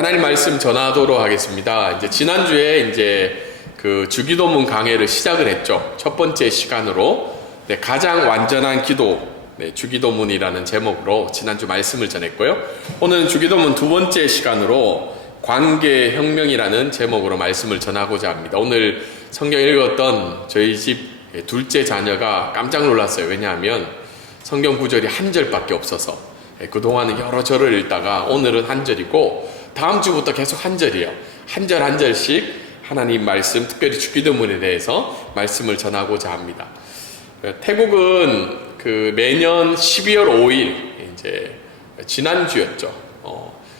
하나님 말씀 전하도록 하겠습니다. 이제 지난주에 그 주기도문 강해를 시작을 했죠. 첫 번째 시간으로 가장 완전한 기도, 주기도문이라는 제목으로 지난주 말씀을 전했고요. 오늘은 주기도문 두 번째 시간으로 관계혁명이라는 제목으로 말씀을 전하고자 합니다. 오늘 성경 읽었던 저희 집 둘째 자녀가 깜짝 놀랐어요. 왜냐하면 성경 구절이 한 절밖에 없어서 그동안은 여러 절을 읽다가 오늘은 한 절이고 다음 주부터 계속 한 절이에요. 한 절 한 절씩 하나님 말씀, 특별히 주기도문에 대해서 말씀을 전하고자 합니다. 태국은 그 매년 12월 5일, 지난주였죠.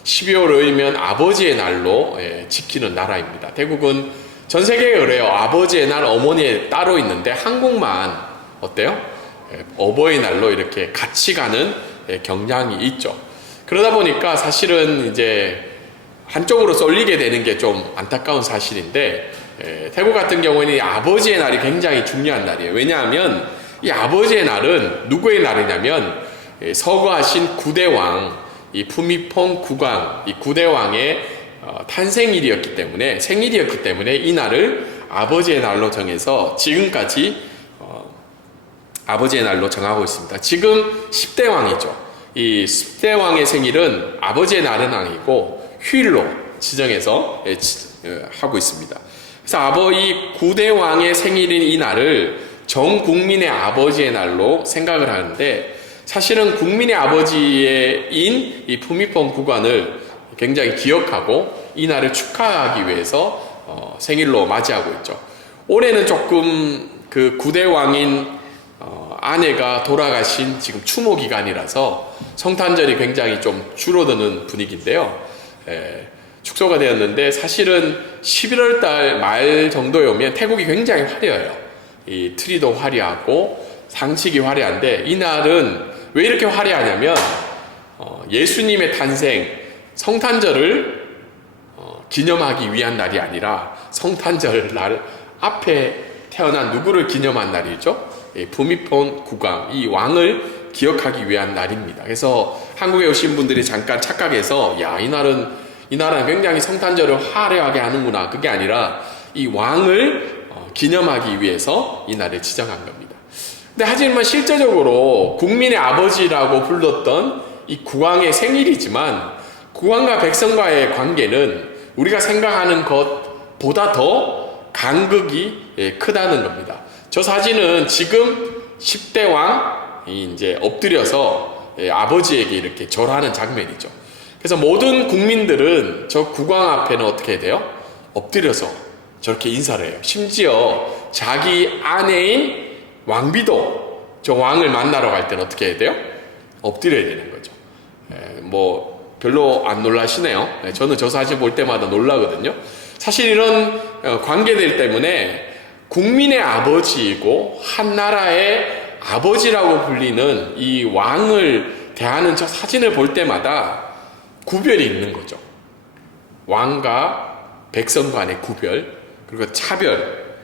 12월 5일이면 아버지의 날로 지키는 나라입니다. 태국은 전 세계에 그래요. 아버지의 날, 어머니의 따로 있는데 한국만 어때요? 어버이날로 이렇게 같이 가는 경향이 있죠. 그러다 보니까 사실은 한쪽으로 쏠리게 되는 게 좀 안타까운 사실인데, 태국 같은 경우에는 이 아버지의 날이 굉장히 중요한 날이에요. 왜냐하면 이 아버지의 날은 누구의 날이냐면 서거하신 9대 왕, 이 푸미퐁 국왕, 이 9대 왕의 탄생일이었기 때문에, 생일이었기 때문에 이 날을 아버지의 날로 정해서 지금까지 아버지의 날로 정하고 있습니다. 지금 10대 왕이죠. 이 10대 왕의 생일은 아버지의 날은 아니고 휴일로 지정해서 하고 있습니다. 그래서 이 9대 왕의 생일인 이 날을 전 국민의 아버지의 날로 생각을 하는데, 사실은 국민의 아버지인 이 푸미퐁 국왕을 굉장히 기억하고 이 날을 축하하기 위해서 생일로 맞이하고 있죠. 올해는 조금 그 9대 왕인 아내가 돌아가신 지금 추모 기간이라서 성탄절이 굉장히 좀 줄어드는 분위기인데요. 축소가 되었는데, 사실은 11월 달 말 정도에 오면 태국이 굉장히 화려해요. 이 트리도 화려하고 상식이 화려한데, 이 날은 왜 이렇게 화려하냐면 예수님의 탄생, 성탄절을 기념하기 위한 날이 아니라 성탄절 날 앞에 태어난 누구를 기념한 날이죠. 푸미폰 국왕, 이 왕을 기억하기 위한 날입니다. 그래서 한국에 오신 분들이 잠깐 착각해서 이 날은 굉장히 성탄절을 화려하게 하는구나. 그게 아니라 이 왕을 기념하기 위해서 이 날을 지정한 겁니다. 근데 하지만 실제적으로 국민의 아버지라고 불렀던 이 국왕의 생일이지만, 국왕과 백성과의 관계는 우리가 생각하는 것보다 더 간극이 크다는 겁니다. 저 사진은 지금 10대 왕이 엎드려서 아버지에게 이렇게 절하는 장면이죠. 그래서 모든 국민들은 저 국왕 앞에는 어떻게 해야 돼요? 엎드려서 저렇게 인사를 해요. 심지어 자기 아내인 왕비도 저 왕을 만나러 갈 때는 어떻게 해야 돼요? 엎드려야 되는 거죠. 별로 안 놀라시네요. 저는 저 사진 볼 때마다 놀라거든요. 사실 이런 관계들 때문에 국민의 아버지이고 한 나라의 아버지라고 불리는 이 왕을 대하는 저 사진을 볼 때마다 구별이 있는 거죠. 왕과 백성 간의 구별, 그리고 차별.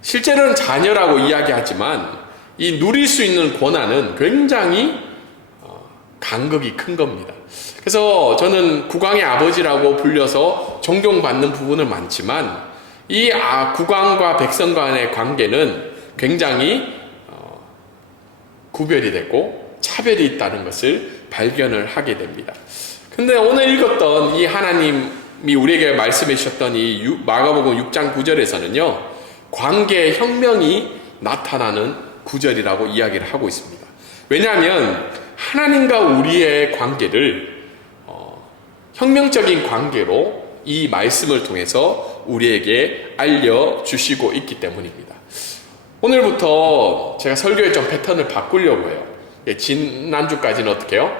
실제로는 자녀라고 이야기하지만 이 누릴 수 있는 권한은 굉장히 간극이 큰 겁니다. 그래서 저는 국왕의 아버지라고 불려서 존경받는 부분은 많지만, 이 국왕과 백성 간의 관계는 굉장히 구별이 됐고 차별이 있다는 것을 발견을 하게 됩니다. 근데 오늘 읽었던 이 하나님이 우리에게 말씀해 주셨던 이 마가복음 6장 9절에서는요, 관계의 혁명이 나타나는 구절이라고 이야기를 하고 있습니다. 왜냐하면 하나님과 우리의 관계를 혁명적인 관계로 이 말씀을 통해서 우리에게 알려주시고 있기 때문입니다. 오늘부터 제가 설교의 좀 패턴을 바꾸려고 해요. 지난주까지는 어떻게 해요?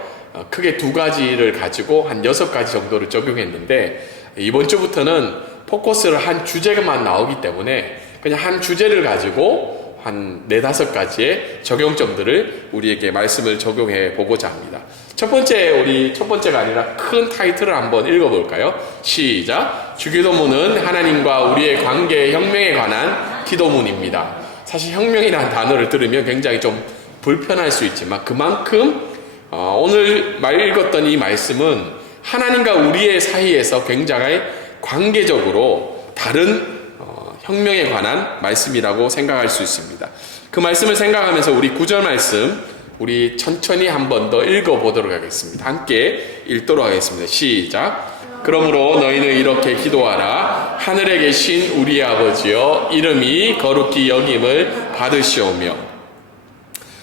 크게 두 가지를 가지고 한 6가지 정도를 적용했는데, 이번 주부터는 포커스를 한 주제만 나오기 때문에 그냥 한 주제를 가지고 한 4-5가지의 적용점들을 우리에게 말씀을 적용해 보고자 합니다. 첫 번째가 아니라 큰 타이틀을 한번 읽어볼까요? 시작! 주기도문은 하나님과 우리의 관계의 혁명에 관한 기도문입니다. 사실 혁명이라는 단어를 들으면 굉장히 좀 불편할 수 있지만, 그만큼 오늘 읽었던 이 말씀은 하나님과 우리의 사이에서 굉장히 관계적으로 다른 혁명에 관한 말씀이라고 생각할 수 있습니다. 그 말씀을 생각하면서 우리 9절 말씀 우리 천천히 한 번 더 읽어보도록 하겠습니다. 함께 읽도록 하겠습니다. 시작. 그러므로 너희는 이렇게 기도하라. 하늘에 계신 우리 아버지여, 이름이 거룩히 여김을 받으시오며.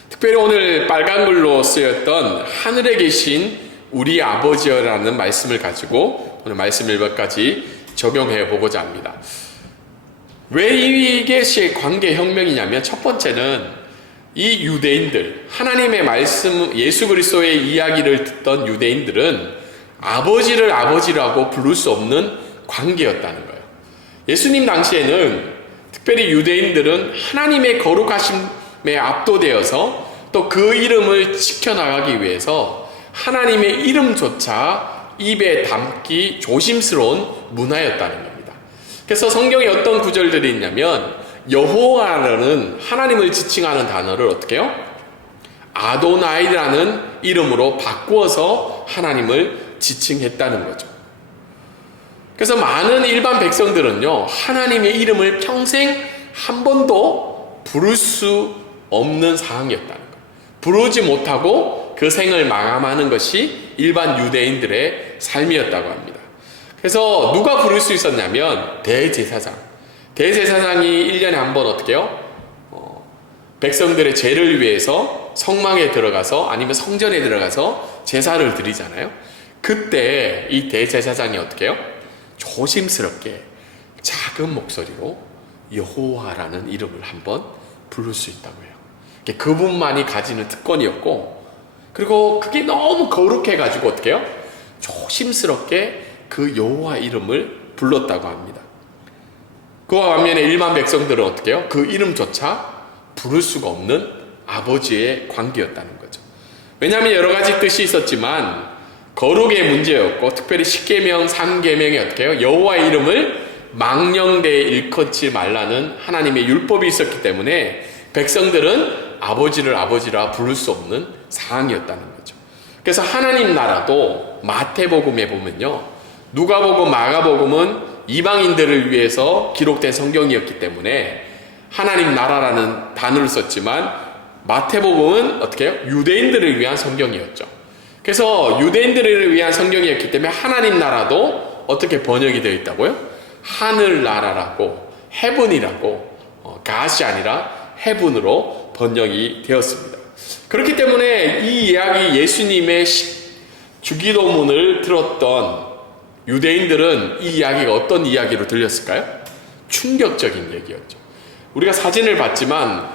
특별히 오늘 빨간 글로 쓰였던 하늘에 계신 우리 아버지여라는 말씀을 가지고 오늘 말씀 1번까지 적용해 보고자 합니다. 왜 이것이 관계혁명이냐면, 첫 번째는 이 유대인들, 하나님의 말씀, 예수 그리스도의 이야기를 듣던 유대인들은 아버지를 아버지라고 부를 수 없는 관계였다는 거예요. 예수님 당시에는 특별히 유대인들은 하나님의 거룩하심에 압도되어서 또 그 이름을 지켜나가기 위해서 하나님의 이름조차 입에 담기 조심스러운 문화였다는 겁니다. 그래서 성경에 어떤 구절들이 있냐면, 여호와라는 하나님을 지칭하는 단어를 어떻게 해요? 아도나이라는 이름으로 바꾸어서 하나님을 지칭했다는 거죠. 그래서 많은 일반 백성들은요, 하나님의 이름을 평생 한 번도 부를 수 없는 상황이었다는 거예요. 부르지 못하고 그 생을 마감하는 것이 일반 유대인들의 삶이었다고 합니다. 그래서 누가 부를 수 있었냐면 대제사장이 1년에 한 번 어떻게 해요? 백성들의 죄를 위해서 성막에 들어가서 아니면 성전에 들어가서 제사를 드리잖아요. 그때 이 대제사장이 어떻게 해요? 조심스럽게 작은 목소리로 여호와라는 이름을 한번 부를 수 있다고 해요. 그분만이 가지는 특권이었고, 그리고 그게 너무 거룩해가지고 어떻게 해요? 조심스럽게 그 여호와 이름을 불렀다고 합니다. 그와 반면에 일반 백성들은 어떻게 해요? 그 이름조차 부를 수가 없는 아버지의 관계였다는 거죠. 왜냐하면 여러 가지 뜻이 있었지만 거룩의 문제였고, 특별히 십계명, 삼계명이 어떻게 해요? 여호와의 이름을 망령되이 일컫지 말라는 하나님의 율법이 있었기 때문에 백성들은 아버지를 아버지라 부를 수 없는 상황이었다는 거죠. 그래서 하나님 나라도 마태복음에 보면요, 누가복음, 마가복음은 이방인들을 위해서 기록된 성경이었기 때문에 하나님 나라라는 단어를 썼지만, 마태복음은 어떻게 해요? 유대인들을 위한 성경이었죠. 그래서 유대인들을 위한 성경이었기 때문에 하나님 나라도 어떻게 번역이 되어 있다고요? 하늘나라라고, 헤븐이라고, 갓이 아니라 헤븐으로 번역이 되었습니다. 그렇기 때문에 이 이야기, 예수님의 주기도문을 들었던 유대인들은 이 이야기가 어떤 이야기로 들렸을까요? 충격적인 얘기였죠. 우리가 사진을 봤지만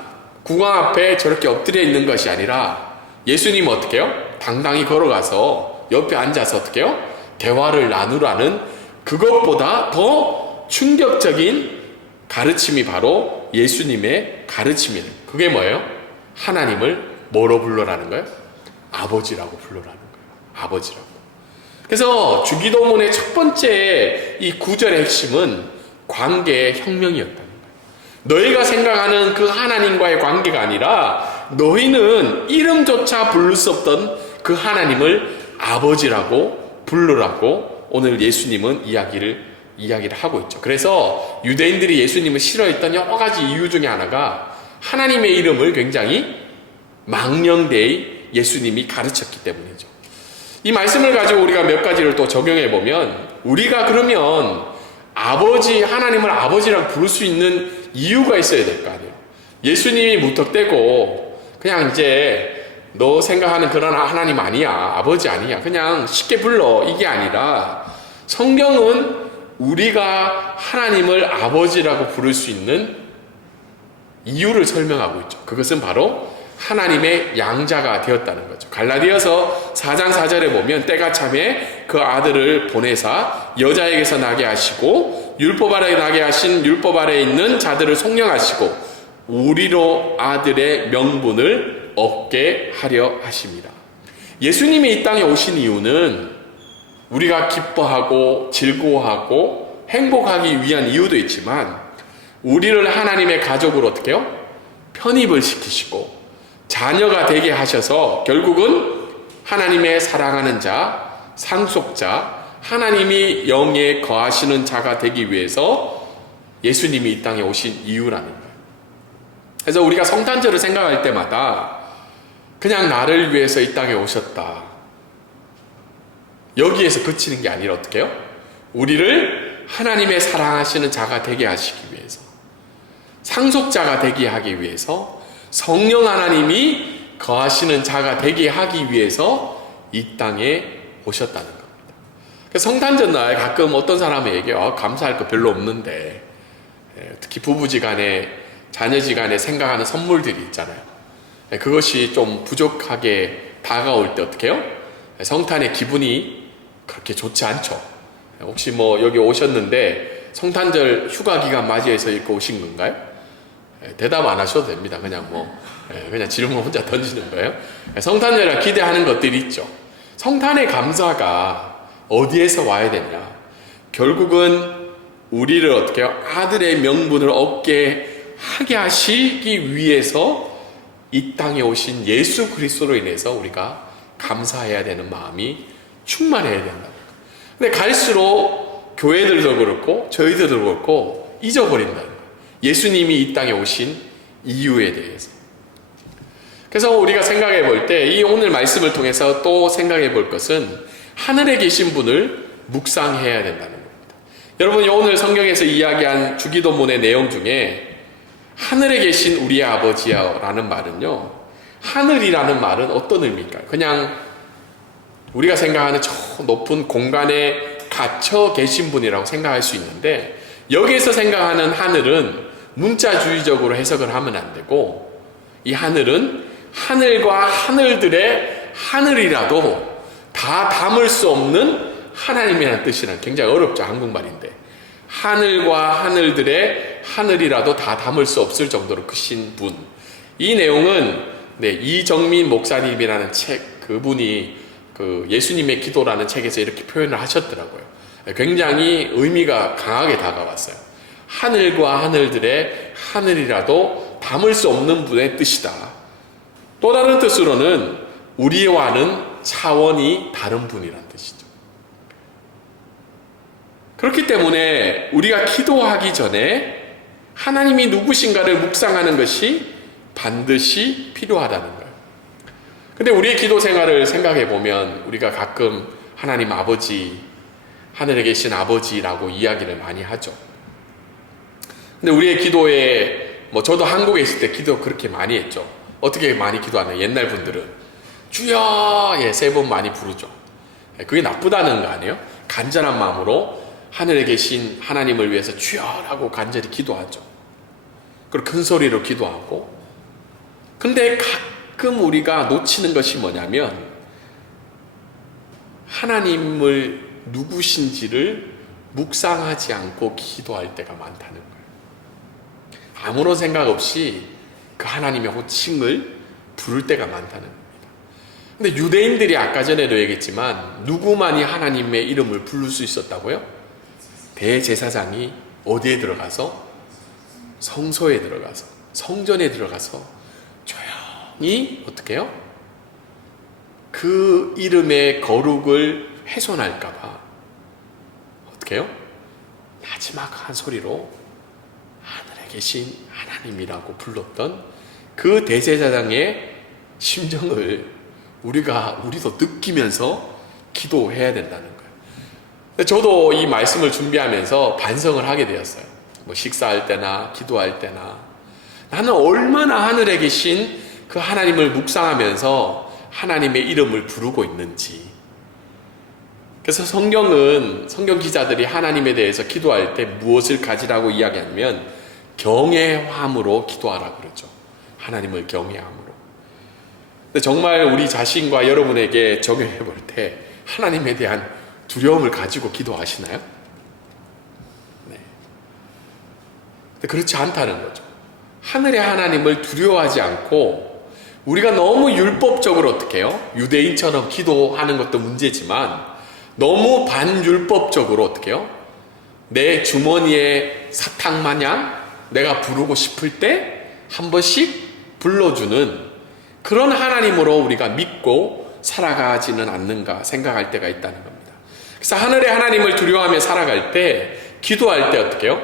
구강 앞에 저렇게 엎드려 있는 것이 아니라 예수님 어떻게 해요? 당당히 걸어가서 옆에 앉아서 어떻게 해요? 대화를 나누라는, 그것보다 더 충격적인 가르침이 바로 예수님의 가르침이에요. 그게 뭐예요? 하나님을 뭐로 불러라는 거예요? 아버지라고 불러라는 거예요. 아버지라고. 그래서 주기도문의 첫 번째 이 구절의 핵심은 관계의 혁명이었다는 거예요. 너희가 생각하는 그 하나님과의 관계가 아니라 너희는 이름조차 부를 수 없던 그 하나님을 아버지라고 부르라고 오늘 예수님은 이야기를 하고 있죠. 그래서 유대인들이 예수님을 싫어했던 여러 가지 이유 중에 하나가 하나님의 이름을 굉장히 망령되이 예수님이 가르쳤기 때문이죠. 이 말씀을 가지고 우리가 몇 가지를 또 적용해 보면, 우리가 그러면 하나님을 아버지라고 부를 수 있는 이유가 있어야 될 거 아니에요. 예수님이 무턱대고 그냥 이제 너 생각하는 그런 하나님 아니야, 아버지 아니야, 그냥 쉽게 불러, 이게 아니라 성경은 우리가 하나님을 아버지라고 부를 수 있는 이유를 설명하고 있죠. 그것은 바로 하나님의 양자가 되었다는 거죠. 갈라디아서 4장 4절에 보면, 때가 참에 그 아들을 보내사 여자에게서 나게 하시고 율법 아래 나게 하신 율법 아래에 있는 자들을 속량하시고 우리로 아들의 명분을 얻게 하려 하십니다. 예수님이 이 땅에 오신 이유는 우리가 기뻐하고 즐거워하고 행복하기 위한 이유도 있지만, 우리를 하나님의 가족으로 어떻게 해요? 편입을 시키시고 자녀가 되게 하셔서 결국은 하나님의 사랑하는 자, 상속자, 하나님이 영에 거하시는 자가 되기 위해서 예수님이 이 땅에 오신 이유라는 거예요. 그래서 우리가 성탄절을 생각할 때마다 그냥 나를 위해서 이 땅에 오셨다, 여기에서 그치는 게 아니라 어떻게 해요? 우리를 하나님의 사랑하시는 자가 되게 하시기 위해서, 상속자가 되게 하기 위해서, 성령 하나님이 거하시는 자가 되게 하기 위해서 이 땅에 오셨다는 겁니다. 그래서 성탄절날 가끔 어떤 사람에게 감사할 거 별로 없는데, 특히 부부지간에 자녀지간에 생각하는 선물들이 있잖아요. 그것이 좀 부족하게 다가올 때 어떻게 해요? 성탄의 기분이 그렇게 좋지 않죠. 혹시 여기 오셨는데 성탄절 휴가 기간 맞이해서 이렇게 오신 건가요? 대답 안 하셔도 됩니다. 그냥 질문 혼자 던지는 거예요. 성탄절에 기대하는 것들이 있죠. 성탄의 감사가 어디에서 와야 되냐? 결국은 우리를 어떻게 해요? 아들의 명분을 얻게 하게 하시기 위해서 이 땅에 오신 예수 그리스도로 인해서 우리가 감사해야 되는 마음이 충만해야 된다. 근데 갈수록 교회들도 그렇고 저희들도 그렇고 잊어버린다는 거예요. 예수님이 이 땅에 오신 이유에 대해서. 그래서 우리가 생각해 볼 때 이 오늘 말씀을 통해서 또 생각해 볼 것은 하늘에 계신 분을 묵상해야 된다는 겁니다. 여러분이 오늘 성경에서 이야기한 주기도문의 내용 중에 하늘에 계신 우리의 아버지야 라는 말은요, 하늘이라는 말은 어떤 의미일까요? 그냥 우리가 생각하는 저 높은 공간에 갇혀 계신 분이라고 생각할 수 있는데, 여기에서 생각하는 하늘은 문자주의적으로 해석을 하면 안 되고, 이 하늘은 하늘과 하늘들의 하늘이라도 다 담을 수 없는 하나님이라는 뜻이란, 굉장히 어렵죠, 한국말인데. 하늘과 하늘들의 하늘이라도 다 담을 수 없을 정도로 크신 분. 이 내용은 이정민 목사님이라는 책, 그분이 예수님의 기도라는 책에서 이렇게 표현을 하셨더라고요. 굉장히 의미가 강하게 다가왔어요. 하늘과 하늘들의 하늘이라도 담을 수 없는 분의 뜻이다. 또 다른 뜻으로는 우리와는 차원이 다른 분이라는 뜻이죠. 그렇기 때문에 우리가 기도하기 전에 하나님이 누구신가를 묵상하는 것이 반드시 필요하다는 거예요. 근데 우리의 기도 생활을 생각해 보면 우리가 가끔 하나님 아버지, 하늘에 계신 아버지라고 이야기를 많이 하죠. 근데 우리의 기도에 저도 한국에 있을 때 기도 그렇게 많이 했죠. 어떻게 많이 기도하냐? 옛날 분들은 주여 3번 많이 부르죠. 그게 나쁘다는 거 아니에요? 간절한 마음으로 하늘에 계신 하나님을 위해서 주여라고 간절히 기도하죠. 그리고 큰 소리로 기도하고. 근데 가끔 우리가 놓치는 것이 뭐냐면 하나님을 누구신지를 묵상하지 않고 기도할 때가 많다는 거예요. 아무런 생각 없이 그 하나님의 호칭을 부를 때가 많다는 겁니다. 근데 유대인들이 아까 전에도 얘기했지만 누구만이 하나님의 이름을 부를 수 있었다고요? 대제사장이 어디에 들어가서? 성소에 들어가서, 성전에 들어가서 조용히 어떻게 해요? 그 이름의 거룩을 훼손할까봐 어떻게 해요? 마지막 한 소리로 하늘에 계신 하나님이라고 불렀던 그 대제사장의 심정을 우리도 느끼면서 기도해야 된다는 거예요. 저도 이 말씀을 준비하면서 반성을 하게 되었어요. 식사할 때나 기도할 때나 나는 얼마나 하늘에 계신 그 하나님을 묵상하면서 하나님의 이름을 부르고 있는지. 그래서 성경 기자들이 하나님에 대해서 기도할 때 무엇을 가지라고 이야기하냐면 경외함으로 기도하라고 그러죠. 하나님을 경외함으로. 근데 정말 우리 자신과 여러분에게 적용해 볼 때 하나님에 대한 두려움을 가지고 기도하시나요? 네. 근데 그렇지 않다는 거죠. 하늘의 하나님을 두려워하지 않고 우리가 너무 율법적으로 어떻게 해요? 유대인처럼 기도하는 것도 문제지만 너무 반율법적으로 어떻게 해요? 내 주머니에 사탕 마냥 내가 부르고 싶을 때 한 번씩 불러주는 그런 하나님으로 우리가 믿고 살아가지는 않는가 생각할 때가 있다는 겁니다. 그래서 하늘의 하나님을 두려워하며 살아갈 때, 기도할 때 어떻게 해요?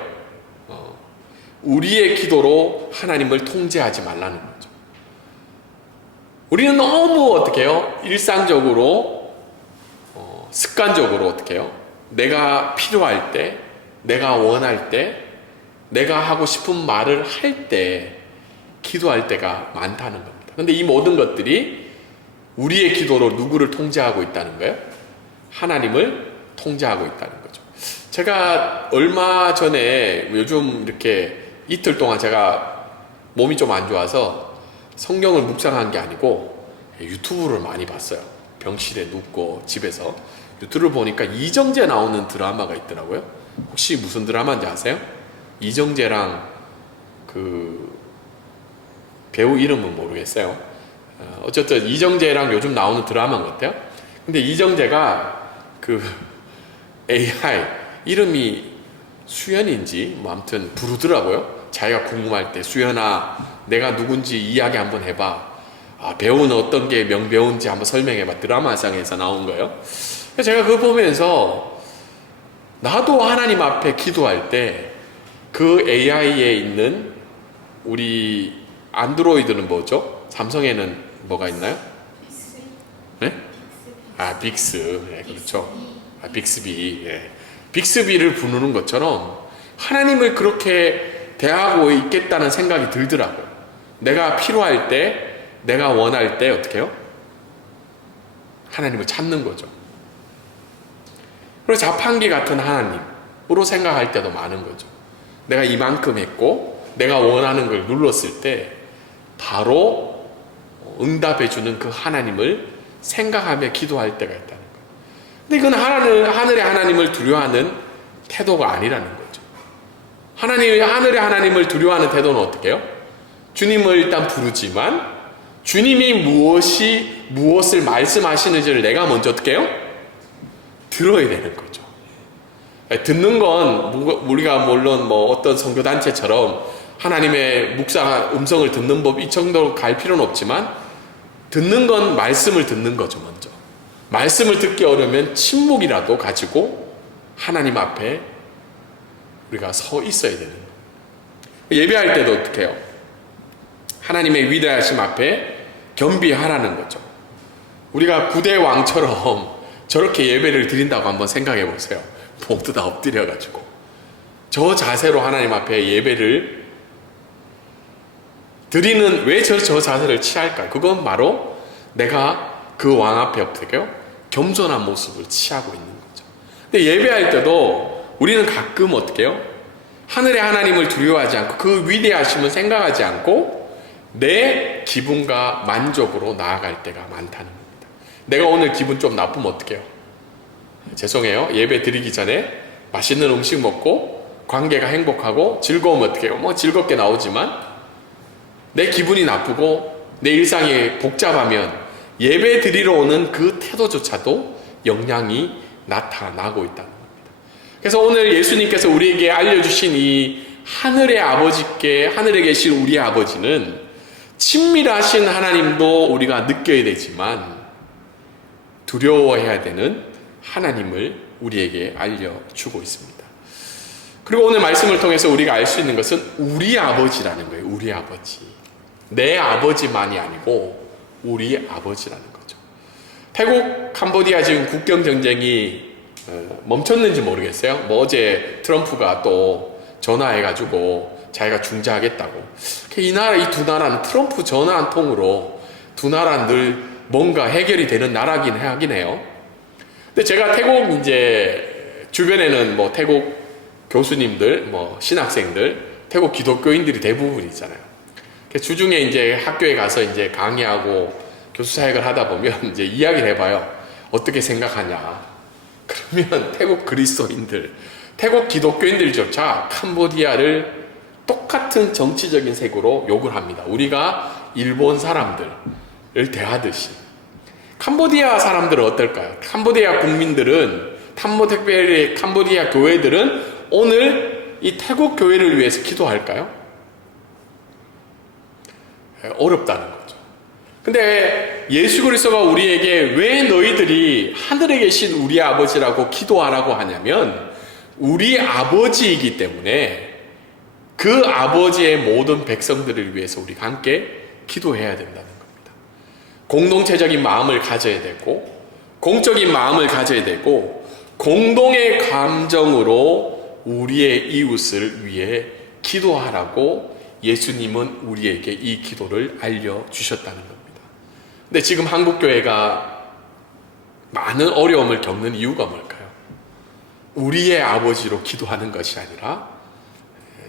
우리의 기도로 하나님을 통제하지 말라는 거죠. 우리는 너무 어떻게 해요? 일상적으로, 습관적으로 어떻게 해요? 내가 필요할 때, 내가 원할 때, 내가 하고 싶은 말을 할 때, 기도할 때가 많다는 겁니다. 근데 이 모든 것들이 우리의 기도로 누구를 통제하고 있다는 거예요? 하나님을 통제하고 있다는 거죠. 제가 얼마 전에, 요즘 이렇게 이틀 동안 제가 몸이 좀 안 좋아서 성경을 묵상한 게 아니고 유튜브를 많이 봤어요. 병실에 눕고 집에서 유튜브를 보니까 이정재 나오는 드라마가 있더라고요. 혹시 무슨 드라마인지 아세요? 이정재랑 그 배우 이름은 모르겠어요. 어쨌든 이정재랑 요즘 나오는 드라마인 것 같아요. 근데 이정재가 그 AI 이름이 수연인지 뭐 아무튼 부르더라고요. 자기가 궁금할 때 수연아 내가 누군지 이야기 한번 해봐. 배우는 어떤 게 명배우인지 한번 설명해봐. 드라마상에서 나온 거예요. 제가 그거 보면서 나도 하나님 앞에 기도할 때 그 AI에 있는 우리 안드로이드는 뭐죠? 삼성에는 뭐가 있나요? 네? 빅스. 네, 그렇죠. 빅스비. 예. 빅스비를 부르는 것처럼 하나님을 그렇게 대하고 있겠다는 생각이 들더라고요. 내가 필요할 때, 내가 원할 때 어떻게 해요? 하나님을 찾는 거죠. 그리고 자판기 같은 하나님으로 생각할 때도 많은 거죠. 내가 이만큼 했고 내가 원하는 걸 눌렀을 때 바로 응답해주는 그 하나님을 생각하며 기도할 때가 있다는 거예요. 근데 이건 하늘의 하나님을 두려워하는 태도가 아니라는 거죠. 하늘의 하나님을 두려워하는 태도는 어떻게 해요? 주님을 일단 부르지만 주님이 무엇을 말씀하시는지를 내가 먼저 어떻게 해요? 들어야 되는 거죠. 듣는 건 우리가 물론 뭐 어떤 선교단체처럼 하나님의 묵상 음성을 듣는 법 이 정도로 갈 필요는 없지만 듣는 건 말씀을 듣는 거죠. 먼저 말씀을 듣기 어려우면 침묵이라도 가지고 하나님 앞에 우리가 서 있어야 되는 거예요. 예배할 때도 어떻게 해요? 하나님의 위대하심 앞에 겸비하라는 거죠. 우리가 구대 왕처럼 저렇게 예배를 드린다고 한번 생각해 보세요. 모두 다 엎드려가지고 저 자세로 하나님 앞에 예배를 드리는 왜 저 자세를 취할까? 그건 바로 내가 그 왕 앞에 어떻게 해요? 겸손한 모습을 취하고 있는 거죠. 근데 예배할 때도 우리는 가끔 어떻게 해요? 하늘의 하나님을 두려워하지 않고 그 위대하심을 생각하지 않고 내 기분과 만족으로 나아갈 때가 많다는 겁니다. 내가 오늘 기분 좀 나쁘면 어떻게 해요? 죄송해요. 예배 드리기 전에 맛있는 음식 먹고 관계가 행복하고 즐거우면 어떻게 해요? 뭐 즐겁게 나오지만 내 기분이 나쁘고 내 일상이 복잡하면 예배 드리러 오는 그 태도조차도 영향이 나타나고 있다는 겁니다. 그래서 오늘 예수님께서 우리에게 알려주신 이 하늘의 아버지께 하늘에 계신 우리 아버지는 친밀하신 하나님도 우리가 느껴야 되지만 두려워해야 되는 하나님을 우리에게 알려주고 있습니다. 그리고 오늘 말씀을 통해서 우리가 알 수 있는 것은 우리 아버지라는 거예요. 우리 아버지. 내 아버지만이 아니고 우리 아버지라는 거죠. 태국 캄보디아 지금 국경 전쟁이 멈췄는지 모르겠어요. 뭐 어제 트럼프가 또 전화해가지고 자기가 중재하겠다고. 이 두 나라는 트럼프 전화 한 통으로 두 나라는 늘 뭔가 해결이 되는 나라긴 하긴 해요. 근데 제가 태국 이제 주변에는 뭐 태국 교수님들, 뭐 신학생들, 태국 기독교인들이 대부분이잖아요. 주중에 이제 학교에 가서 이제 강의하고 교수 사역을 하다 보면 이제 이야기를 해봐요. 어떻게 생각하냐. 그러면 태국 그리스도인들, 태국 기독교인들조차 캄보디아를 똑같은 정치적인 색으로 욕을 합니다. 우리가 일본 사람들을 대하듯이. 캄보디아 사람들은 어떨까요? 캄보디아 국민들은, 특별히 캄보디아 교회들은 오늘 이 태국 교회를 위해서 기도할까요? 어렵다는 거죠. 근데 예수 그리스도가 우리에게 왜 너희들이 하늘에 계신 우리 아버지라고 기도하라고 하냐면 우리 아버지이기 때문에 그 아버지의 모든 백성들을 위해서 우리가 함께 기도해야 된다는 겁니다. 공동체적인 마음을 가져야 되고 공적인 마음을 가져야 되고 공동의 감정으로 우리의 이웃을 위해 기도하라고 예수님은 우리에게 이 기도를 알려주셨다는 겁니다. 근데 지금 한국교회가 많은 어려움을 겪는 이유가 뭘까요? 우리의 아버지로 기도하는 것이 아니라,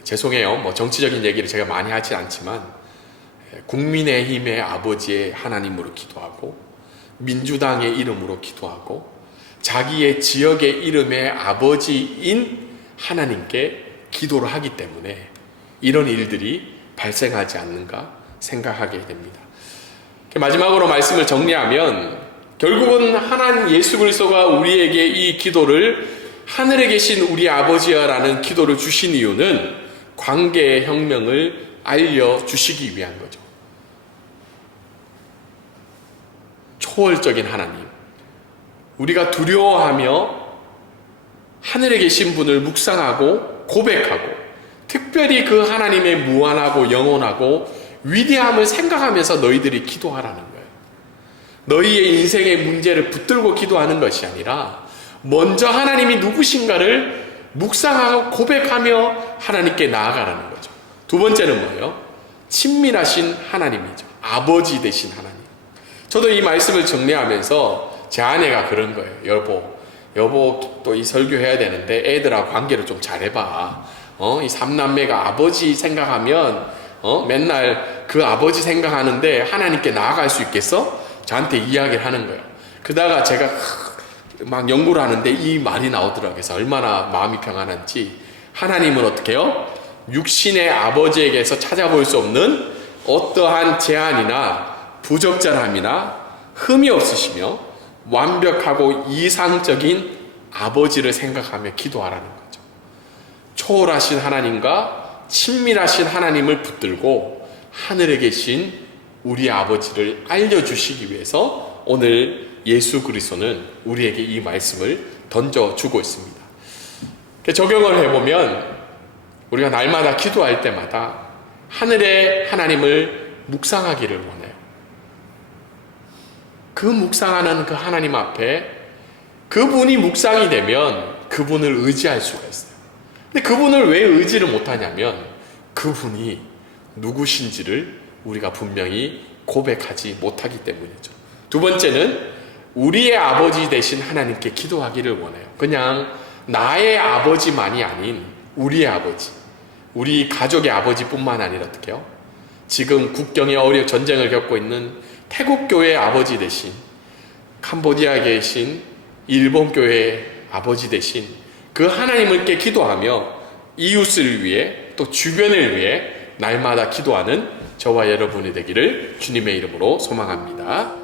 죄송해요. 뭐 정치적인 얘기를 제가 많이 하지 않지만, 국민의힘의 아버지의 하나님으로 기도하고, 민주당의 이름으로 기도하고, 자기의 지역의 이름의 아버지인 하나님께 기도를 하기 때문에 이런 일들이 발생하지 않는가 생각하게 됩니다. 마지막으로 말씀을 정리하면 결국은 하나님 예수 그리스도가 우리에게 이 기도를 하늘에 계신 우리 아버지여라는 기도를 주신 이유는 관계의 혁명을 알려주시기 위한 거죠. 초월적인 하나님, 우리가 두려워하며 하늘에 계신 분을 묵상하고 고백하고 특별히 그 하나님의 무한하고 영원하고 위대함을 생각하면서 너희들이 기도하라는 거예요. 너희의 인생의 문제를 붙들고 기도하는 것이 아니라 먼저 하나님이 누구신가를 묵상하고 고백하며 하나님께 나아가라는 거죠. 두 번째는 뭐예요? 친밀하신 하나님이죠. 아버지 되신 하나님. 저도 이 말씀을 정리하면서 제 아내가 그런 거예요. 여보 또 이 설교해야 되는데 애들하고 관계를 좀 잘해봐. 이 삼남매가 아버지 생각하면 맨날 그 아버지 생각하는데 하나님께 나아갈 수 있겠어? 저한테 이야기를 하는 거예요. 그러다가 제가 막 연구를 하는데 이 말이 나오더라고요. 그래서 얼마나 마음이 평안한지. 하나님은 어떻게 해요? 육신의 아버지에게서 찾아볼 수 없는 어떠한 제한이나 부적절함이나 흠이 없으시며 완벽하고 이상적인 아버지를 생각하며 기도하라는 거죠. 초월하신 하나님과 친밀하신 하나님을 붙들고 하늘에 계신 우리 아버지를 알려주시기 위해서 오늘 예수 그리스도는 우리에게 이 말씀을 던져주고 있습니다. 적용을 해보면 우리가 날마다 기도할 때마다 하늘의 하나님을 묵상하기를 원해요. 그 묵상하는 그 하나님 앞에 그분이 묵상이 되면 그분을 의지할 수가 있어요. 근데 그분을 왜 의지를 못하냐면 그분이 누구신지를 우리가 분명히 고백하지 못하기 때문이죠. 두 번째는 우리의 아버지 되신 하나님께 기도하기를 원해요. 그냥 나의 아버지만이 아닌 우리의 아버지, 우리 가족의 아버지뿐만 아니라 어떡해요? 지금 국경의 어려 전쟁을 겪고 있는 태국 교회의 아버지 되신, 캄보디아에 계신 일본 교회의 아버지 되신 그 하나님께 기도하며 이웃을 위해 또 주변을 위해 날마다 기도하는 저와 여러분이 되기를 주님의 이름으로 소망합니다.